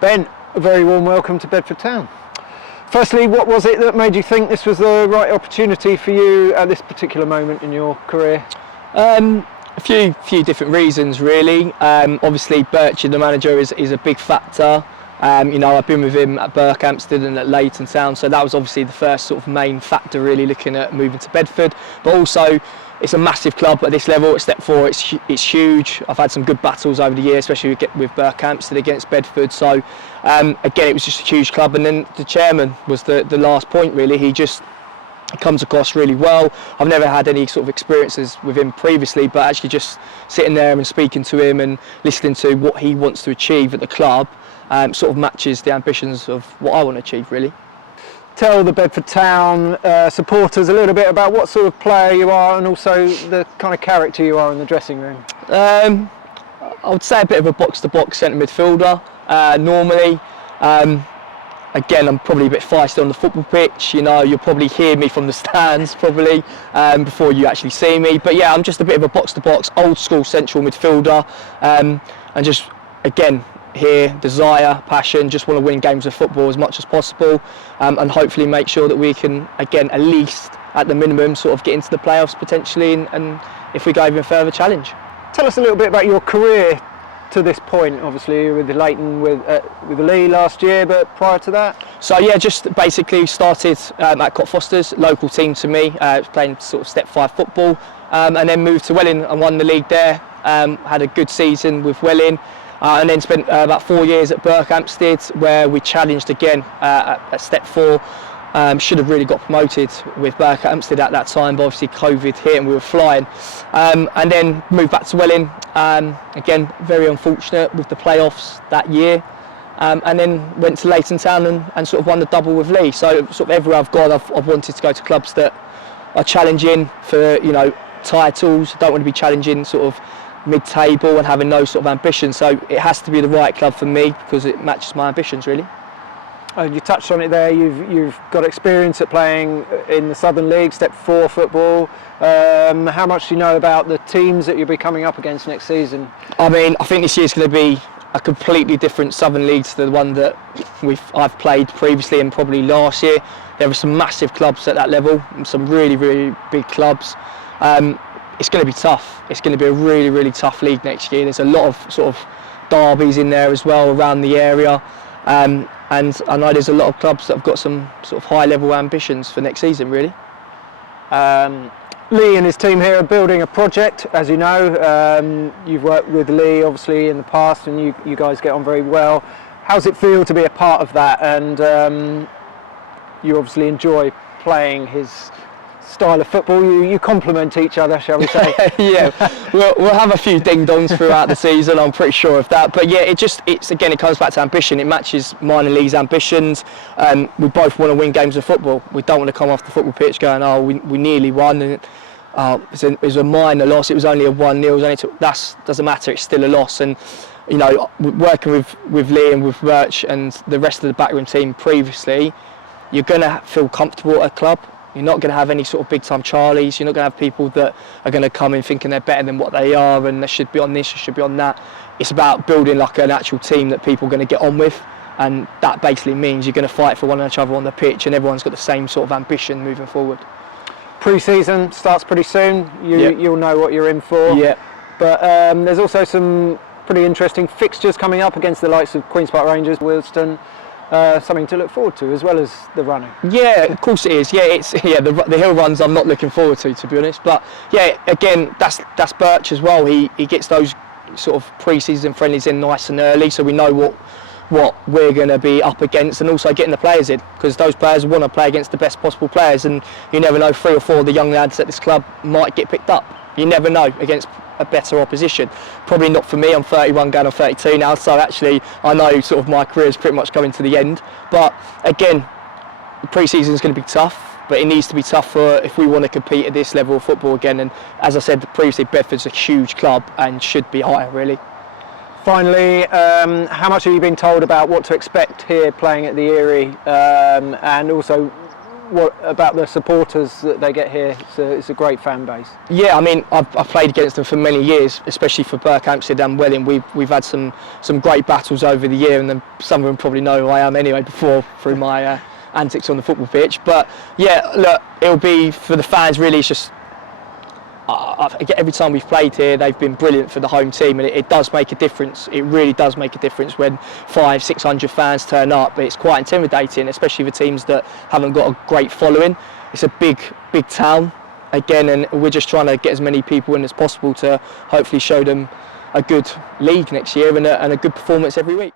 Ben, a very warm welcome to Bedford Town. Firstly, what was it that made you think this was the right opportunity for you at this particular moment in your career? A few different reasons really. Obviously Birch, the manager, is a big factor. I've been with him at Berkhamsted and at Leighton Town, so that was obviously the first sort of main factor really looking at moving to Bedford. But also it's a massive club at this level. At Step 4 it's huge. I've had some good battles over the years, especially with Berkhamsted against Bedford. So again, it was just a huge club. And then the chairman was the last point really. He comes across really well. I've never had any sort of experiences with him previously, but actually just sitting there and speaking to him and listening to what he wants to achieve at the club sort of matches the ambitions of what I want to achieve really. Tell the Bedford Town supporters a little bit about what sort of player you are and also the kind of character you are in the dressing room. I would say a bit of a box-to-box centre midfielder normally. Again, I'm probably a bit feisty on the football pitch. You'll probably hear me from the stands probably before you actually see me. But yeah, I'm just a bit of a box-to-box, old-school central midfielder, and just again here, desire, passion, just want to win games of football as much as possible, and hopefully make sure that we can again at least at the minimum sort of get into the playoffs potentially, and if we go even further, challenge. Tell us a little bit about your career to this point. Obviously with Leighton, with Lee last year, but prior to that? So yeah, just basically started at Cottfosters, local team to me, playing sort of Step 5 football, and then moved to Welling and won the league there. Had a good season with Welling, and then spent about 4 years at Berkhamsted, where we challenged again at Step 4. Should have really got promoted with Berkhamsted at that time, but obviously COVID hit and we were flying. And then moved back to Welling. Again, very unfortunate with the playoffs that year. And then went to Leighton Town and sort of won the double with Lee. So sort of everywhere I've gone, I've wanted to go to clubs that are challenging for titles. Don't want to be challenging sort of mid-table and having no sort of ambition. So it has to be the right club for me because it matches my ambitions really. You touched on it there. You've got experience at playing in the Southern League, Step 4 football. How much do you know about the teams that you'll be coming up against next season? I mean, I think this year's going to be a completely different Southern League to the one that I've played previously and probably last year. There were some massive clubs at that level, some really, really big clubs. It's going to be tough. It's going to be a really, really tough league next year. There's a lot of sort of derbies in there as well around the area. And I know there's a lot of clubs that have got some sort of high-level ambitions for next season, really. Lee and his team here are building a project, as you know. You've worked with Lee, obviously, in the past, and you guys get on very well. How's it feel to be a part of that? And you obviously enjoy playing his style of football. You complement each other, shall we say? Yeah, we'll have a few ding-dongs throughout the season, I'm pretty sure of that. But yeah, it comes back to ambition. It matches mine and Lee's ambitions. We both want to win games of football. We don't want to come off the football pitch going, oh, we nearly won. And it was a minor loss. It was only a 1-0. That doesn't matter. It's still a loss. And working with Lee and with Birch and the rest of the backroom team previously, you're going to feel comfortable at a club. You're not going to have any sort of big-time Charlies. You're not going to have people that are going to come in thinking they're better than what they are and they should be on this, they should be on that. It's about building like an actual team that people are going to get on with, and that basically means you're going to fight for one another on the pitch and everyone's got the same sort of ambition moving forward. Pre-season starts pretty soon. You'll know what you're in for. Yeah. But there's also some pretty interesting fixtures coming up against the likes of Queen's Park Rangers, Wilston. Something to look forward to as well as the running. Yeah, of course it is. Yeah, the hill runs I'm not looking forward to be honest. But yeah, again, that's Birch as well. He gets those sort of pre-season friendlies in nice and early, so we know what we're going to be up against, and also getting the players in, because those players want to play against the best possible players, and you never know, 3 or 4 of the young lads at this club might get picked up. You never know against a better opposition. Probably not for me. I'm 31 going on 32 now, so actually I know sort of my career is pretty much coming to the end. But again, pre-season is going to be tough, but it needs to be tough if we want to compete at this level of football again. And as I said previously, Bedford's a huge club and should be higher really. Finally, how much have you been told about what to expect here playing at the Erie, and also what about the supporters that they get here? It's a great fan base. Yeah, I mean, I've played against them for many years, especially for Berkhamsted and Welling. We've had some great battles over the year, and then some of them probably know who I am anyway before through my antics on the football pitch. But yeah, look, it'll be for the fans really. It's just every time we've played here, they've been brilliant for the home team, and it does make a difference. It really does make a difference when 500-600 fans turn up. It's quite intimidating, especially for teams that haven't got a great following. It's a big town again, and we're just trying to get as many people in as possible to hopefully show them a good league next year and a good performance every week.